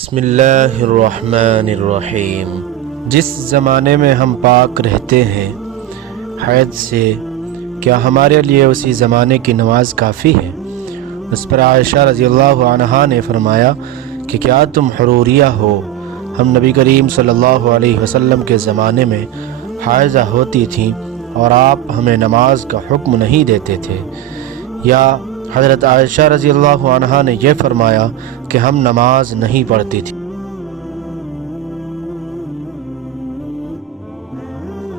بسم اللہ الرحمن الرحیم۔ جس زمانے میں ہم پاک رہتے ہیں حید سے، کیا ہمارے لیے اسی زمانے کی نماز کافی ہے؟ اس پر عائشہ رضی اللہ عنہا نے فرمایا کہ کیا تم حروریہ ہو؟ ہم نبی کریم صلی اللہ علیہ وسلم کے زمانے میں حائضہ ہوتی تھیں اور آپ ہمیں نماز کا حکم نہیں دیتے تھے، یا حضرت عائشہ رضی اللہ عنہا نے یہ فرمایا کہ ہم نماز نہیں پڑھتی تھی۔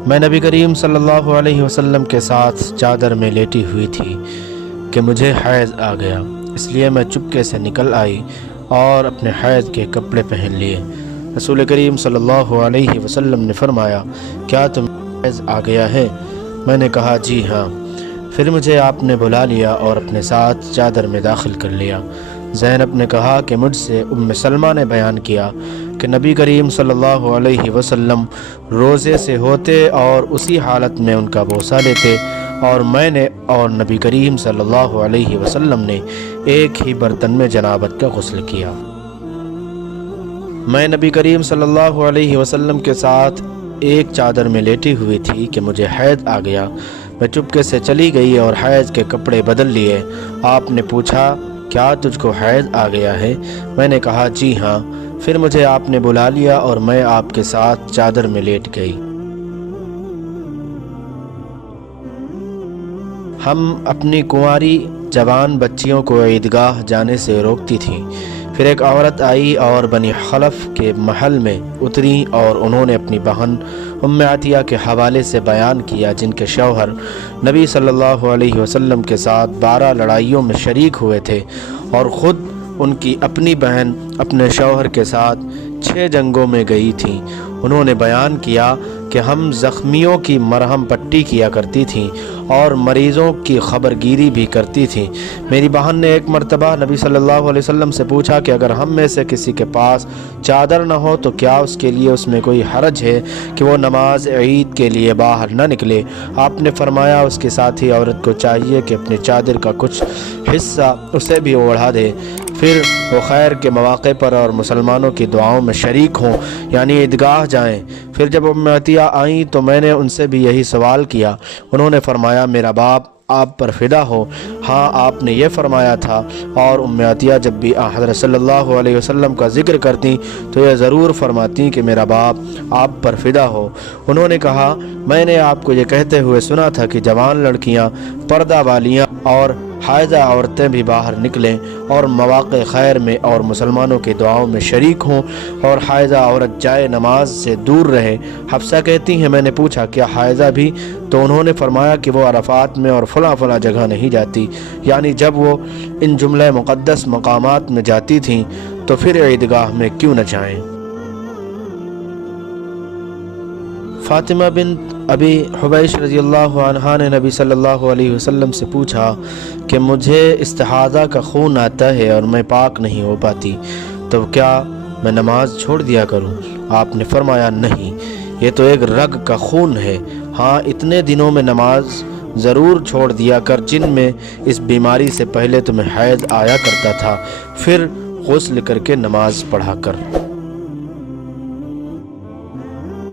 میں نبی کریم صلی اللہ علیہ وسلم کے ساتھ چادر میں لیٹی ہوئی تھی کہ مجھے حیض آ گیا، اس لیے میں چپکے سے نکل آئی اور اپنے حیض کے کپڑے پہن لیے۔ رسول کریم صلی اللہ علیہ وسلم نے فرمایا، کیا تمہیں حیض آ گیا ہے؟ میں نے کہا جی ہاں۔ پھر مجھے آپ نے بلا لیا اور اپنے ساتھ چادر میں داخل کر لیا۔ زینب نے کہا کہ مجھ سے ام سلمہ نے بیان کیا کہ نبی کریم صلی اللہ علیہ وسلم روزے سے ہوتے اور اسی حالت میں ان کا بوسہ لیتے، اور میں نے اور نبی کریم صلی اللہ علیہ وسلم نے ایک ہی برتن میں جنابت کا غسل کیا۔ میں نبی کریم صلی اللہ علیہ وسلم کے ساتھ ایک چادر میں لیٹی ہوئی تھی کہ مجھے حیض آ گیا۔ میں چپکے سے چلی گئی اور حیض کے کپڑے بدل لیے۔ آپ نے پوچھا، کیا تجھ کو حیض آ گیا ہے؟ میں نے کہا جی ہاں۔ پھر مجھے آپ نے بلا لیا اور میں آپ کے ساتھ چادر میں لیٹ گئی۔ ہم اپنی کنواری جوان بچیوں کو عیدگاہ جانے سے روکتی تھیں۔ پھر ایک عورت آئی اور بنی خلف کے محل میں اتری اور انہوں نے اپنی بہن ام عطیہ کے حوالے سے بیان کیا، جن کے شوہر نبی صلی اللہ علیہ وسلم کے ساتھ 12 لڑائیوں میں شریک ہوئے تھے، اور خود ان کی اپنی بہن اپنے شوہر کے ساتھ 6 جنگوں میں گئی تھیں۔ انہوں نے بیان کیا کہ ہم زخمیوں کی مرہم پٹی کیا کرتی تھیں اور مریضوں کی خبرگیری بھی کرتی تھیں۔ میری بہن نے ایک مرتبہ نبی صلی اللہ علیہ وسلم سے پوچھا کہ اگر ہم میں سے کسی کے پاس چادر نہ ہو تو کیا اس کے لیے اس میں کوئی حرج ہے کہ وہ نماز عید کے لیے باہر نہ نکلے؟ آپ نے فرمایا، اس کے ساتھی عورت کو چاہیے کہ اپنی چادر کا کچھ حصہ اسے بھی اوڑھا دے، پھر وہ خیر کے مواقع پر اور مسلمانوں کی دعاؤں میں شریک ہوں، یعنی عیدگاہ جائیں۔ پھر جب ام عطیہ آئیں تو میں نے ان سے بھی یہی سوال کیا۔ انہوں نے فرمایا، میرا باپ آپ پر فدا ہو، ہاں آپ نے یہ فرمایا تھا۔ اور ام عطیہ جب بھی حضرت صلی اللہ علیہ وسلم کا ذکر کرتی تو یہ ضرور فرماتی کہ میرا باپ آپ پر فدا ہو۔ انہوں نے کہا، میں نے آپ کو یہ کہتے ہوئے سنا تھا کہ جوان لڑکیاں، پردہ والیاں اور حائضہ عورتیں بھی باہر نکلیں اور مواقع خیر میں اور مسلمانوں کی دعاؤں میں شریک ہوں، اور حائضہ عورت جائے نماز سے دور رہے۔ حفصہ کہتی ہیں، میں نے پوچھا کیا حائضہ بھی؟ تو انہوں نے فرمایا کہ وہ عرفات میں اور فلاں جگہ نہیں جاتی، یعنی جب وہ ان جملہ مقدس مقامات میں جاتی تھیں تو پھر عیدگاہ میں کیوں نہ جائیں؟ فاطمہ بنت ابی حبیش رضی اللہ عنہا نے نبی صلی اللہ علیہ وسلم سے پوچھا کہ مجھے استحاضہ کا خون آتا ہے اور میں پاک نہیں ہو پاتی، تو کیا میں نماز چھوڑ دیا کروں؟ آپ نے فرمایا، نہیں، یہ تو ایک رگ کا خون ہے، ہاں اتنے دنوں میں نماز ضرور چھوڑ دیا کر جن میں اس بیماری سے پہلے تمہیں حیض آیا کرتا تھا، پھر غسل کر کے نماز پڑھا کر۔